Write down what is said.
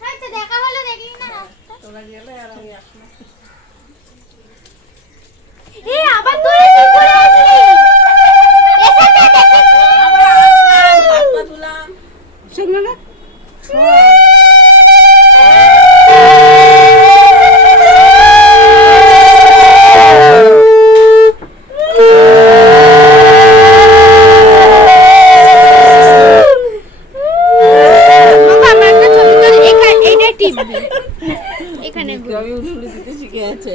দেখা হলো দেখলি না রাস্তা? তোরা গেলে আর আমি আসলাম এই আবার তুই কি করে আসলি? এসেছে দেখিস আবার আসলাম হাত পা ধুলাম। শুনলো না। এখানে আমি উঠে দিতে শিখে আছে।